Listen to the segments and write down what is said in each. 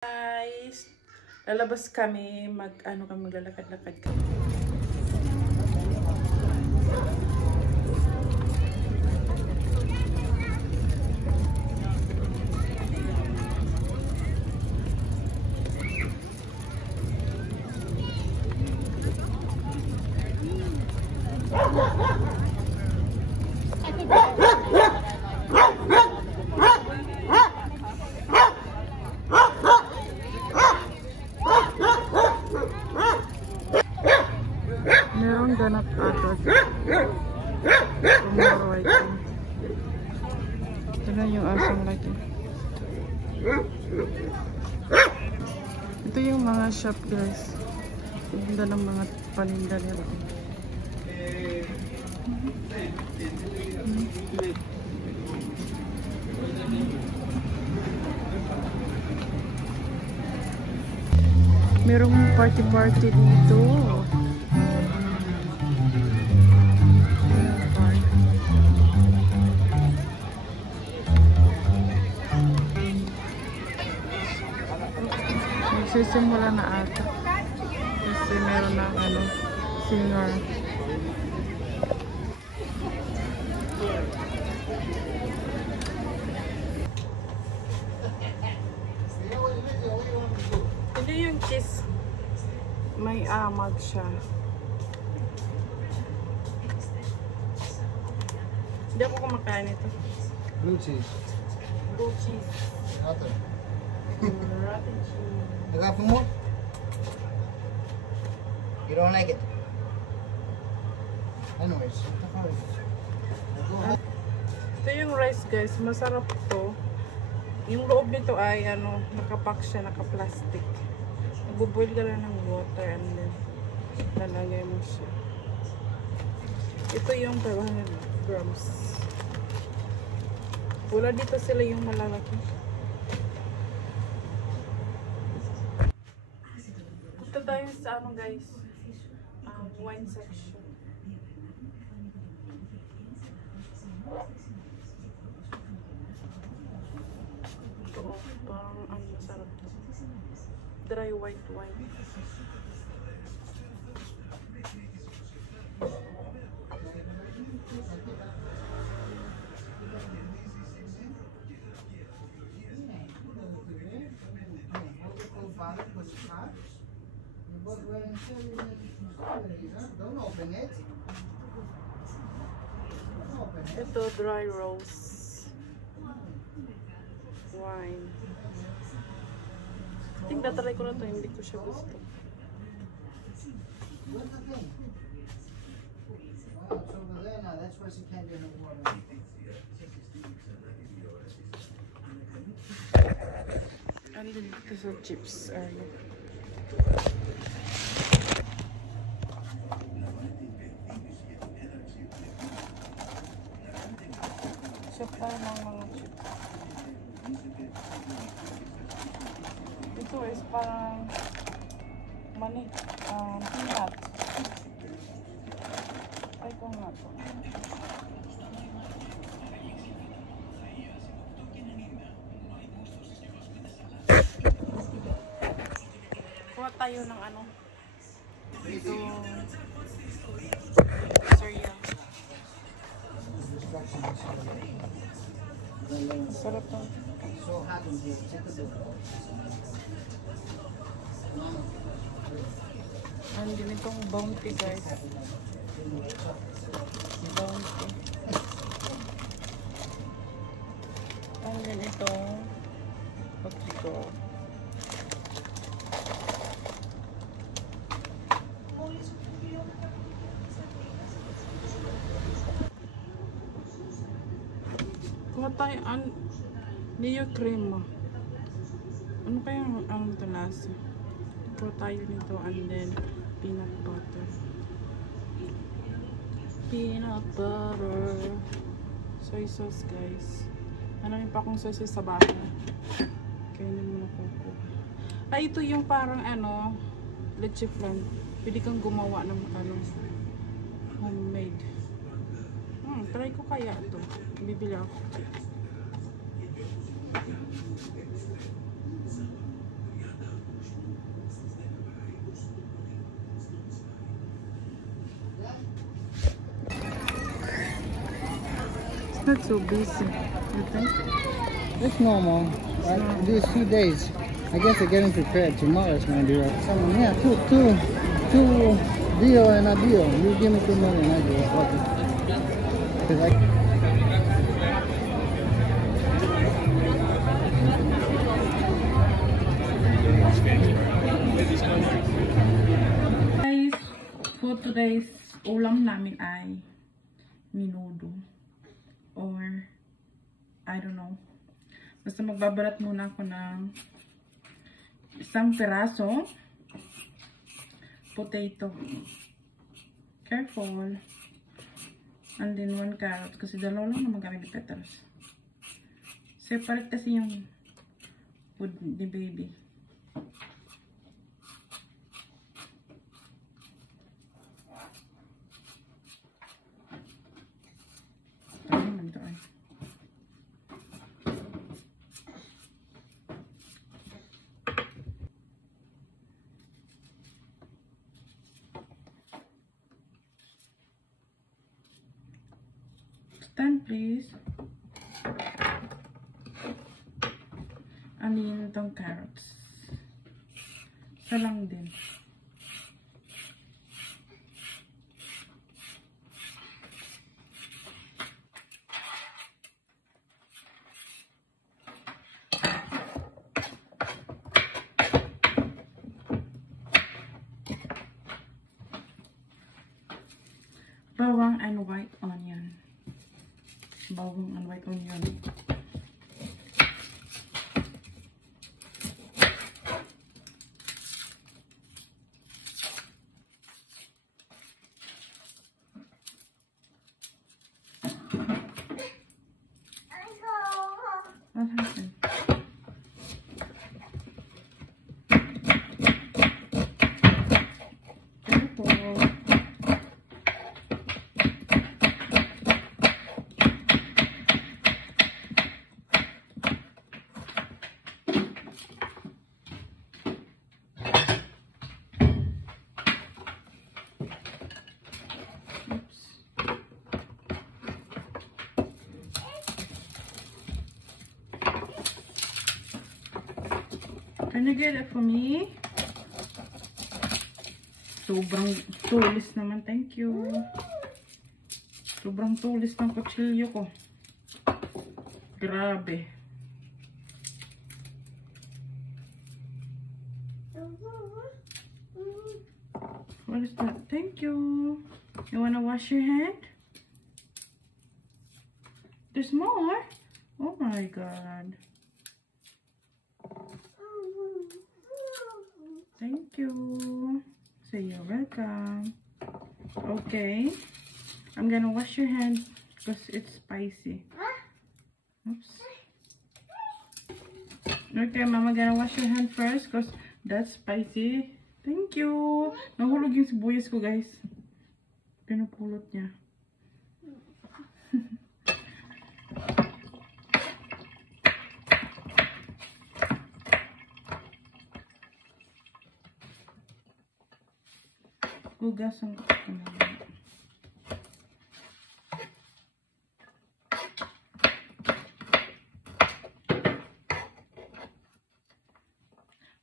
Guys, lalabas kami, maglalakad-lakad kami. Merong ganap agad. Tomorrow, I think. Ito na yung asang lagi. Ito yung mga shop, guys. Ganda ng mga paninda nila. Merong party-party dito. Magsisimula na ata. Kasi meron na singer. Ito yung cheese. May amag siya. Hindi ako kumakain ito. Blue cheese. Blue cheese. Rotten. Rotten cheese. You got some more? You don't like it? Anyways, ito yung rice, guys. Masarap to. Yung loob nito ay nakapack siya, naka-plastic. Nagbo-boil ka lang ng water and then lalagay mo siya. Ito yung 500 grams. Wala dito sila yung malalaki. Ito tayo sa guys, wine section. Ito parang masarap to. Dry white wine. Don't open it. Ito dry rose wine. I think tatry ko na to, hindi ko siya gusto. What's the thing? Oh, it's over there now. That's why she can't get in the water. And then dito sa chips supply ng mga chips. Ito is parang mani, peanut. Try ko nga to. Kuha tayo ng ito cereal. Sarap to. So hot in here. Check the door. And din itong Bounty, guys. Bounty. And din itong Patrico. Kuha tayo Neo Crema. Ano kaya ito lasa? Kuha tayo nito and then peanut butter. Peanut butter. Soy sauce, guys. Namin pa akong soy sauce sa bahay. Kaya hindi mo nakukuha. Ay, ito yung parang leche flan. Pwede kang gumawa ng homemade. Try ko kaya ito. Bibili ako. not so busy, you think? It's normal. These 2 days, I guess they're getting prepared. Tomorrow is going to be like someone, yeah, two deal and a deal. You give me 2 million, I do it. Okay. 'Cause Guys, for today's ulam namin ay menudo. Or, I don't know. Basta magbabalat muna ako ng isang piraso potato. Careful. And then 1 carrot. Kasi dalawa lang naman kami ni Petros. Separate kasi yung food ni baby. Stand please. Anin itong carrots. Isa lang din. Bawang and white onion. Bawang and white onion. What happened? Careful. Can you get it for me? Sobrang tulis naman. Thank you. Sobrang tulis ng kutsilyo ko. Grabe. What is that? Thank you. You wanna wash your hand? There's more? Oh my god. Thank you. Say you're welcome. Okay. I'm gonna wash your hand because it's spicy. Oops. Okay, Mama gonna wash your hand first because that's spicy. Thank you. Nahulog yung sibuyas ko, guys. Pinupulot niya. Hugasan ko ito naman.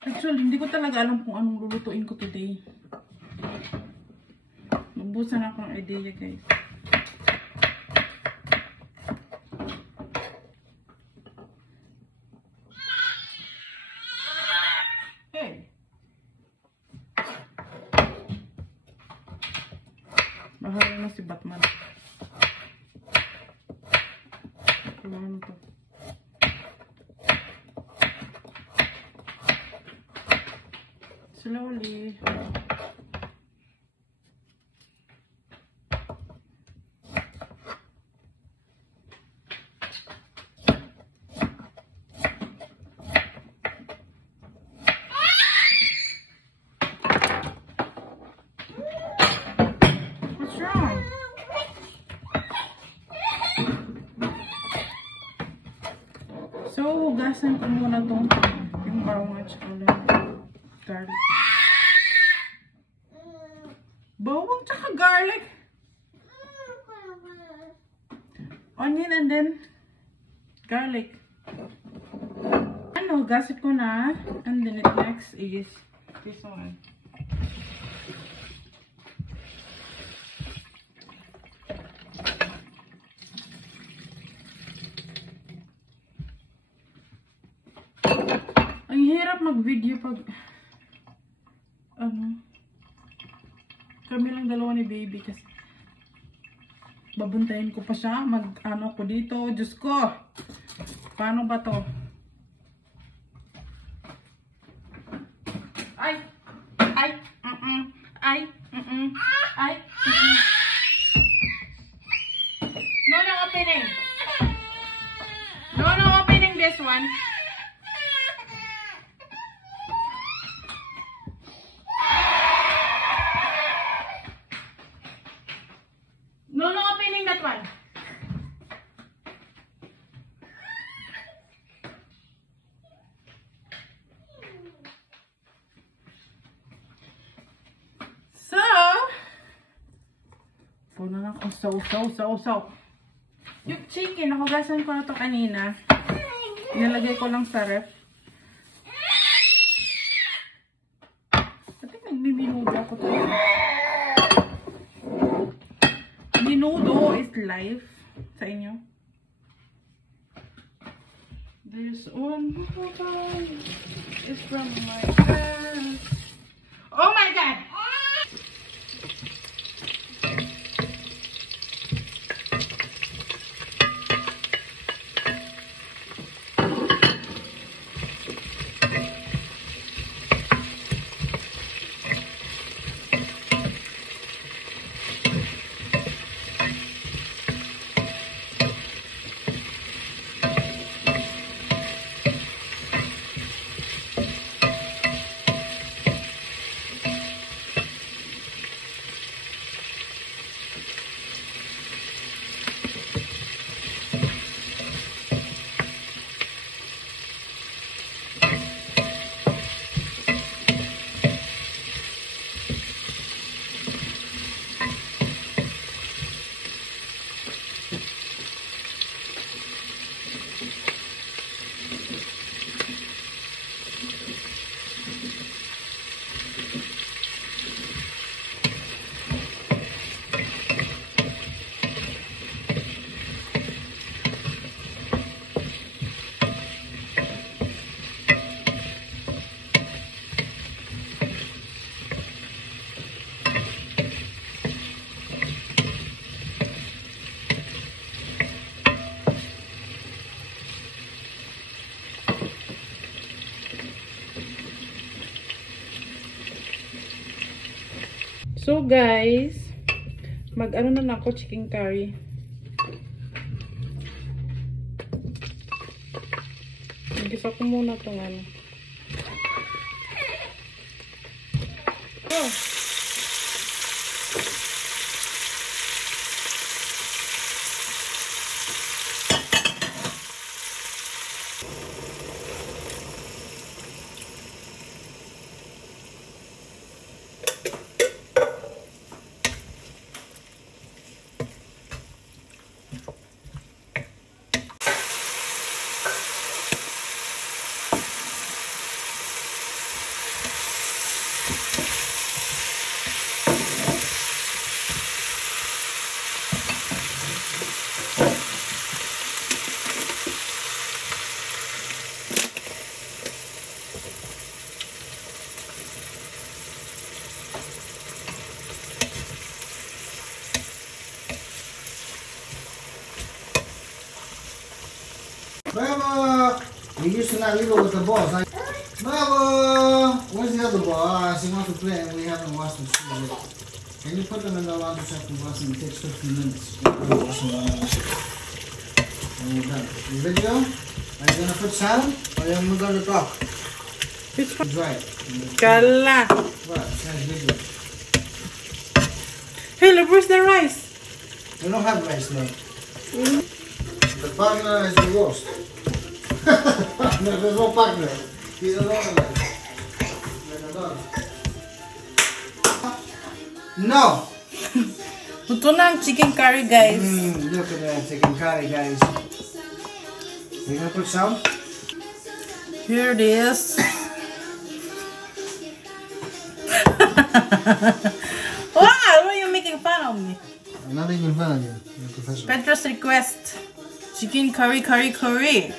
Actually, hindi ko talaga alam kung anong lulutuin ko today. Nabusan ako ng idea, guys. Hey! Bahala na si Batman. Ano to? Slowly. What's wrong? So, hugasan ko muna itong yung bawang at saka garlic. Bawang tsaka garlic? onion and then garlic. Ano, gasit ko na. And then it next is this one. Ang hirap mag-video pag ano, kami lang dalawa ni baby kasi babuntayin ko pa siya, mag-ano ko dito. Diyos ko! Paano ba to? Ay! Ay! Ay! Ay! No opening! No opening this one! No opening that one. So, puno na akong so. Yung chicken, nakugasan ko na to kanina. Nilagay ko lang sa ref. I think nagbibinudo ako to. Minudo is life sa inyo. This one is from my dad. Oh my God! So guys, mag-ano na ako chicken curry. Nagisa ko muna itong ano. Oh. Baba! We used to not leave it with the balls. Baba! Where's the other ball? She wants to play and we haven't washed the shoes yet. Can you put them in the laundry truck and wash them? It takes 15 minutes. Wash them and we're done. You ready to go? Are you gonna put salad? Or are you gonna talk? Which one? Dry. Kala. What? Nice video. Hey, look, where's the rice? We don't have rice now. The partner is the worst. There's no partner. He's alone like a dog. No! Luto na ang chicken curry, guys. Look at that chicken curry, guys. You gonna put some? Here it is. Wow, why are you making fun of me? I'm not making fun of you. You're a professional. Petra's request. Chicken curry, curry, curry.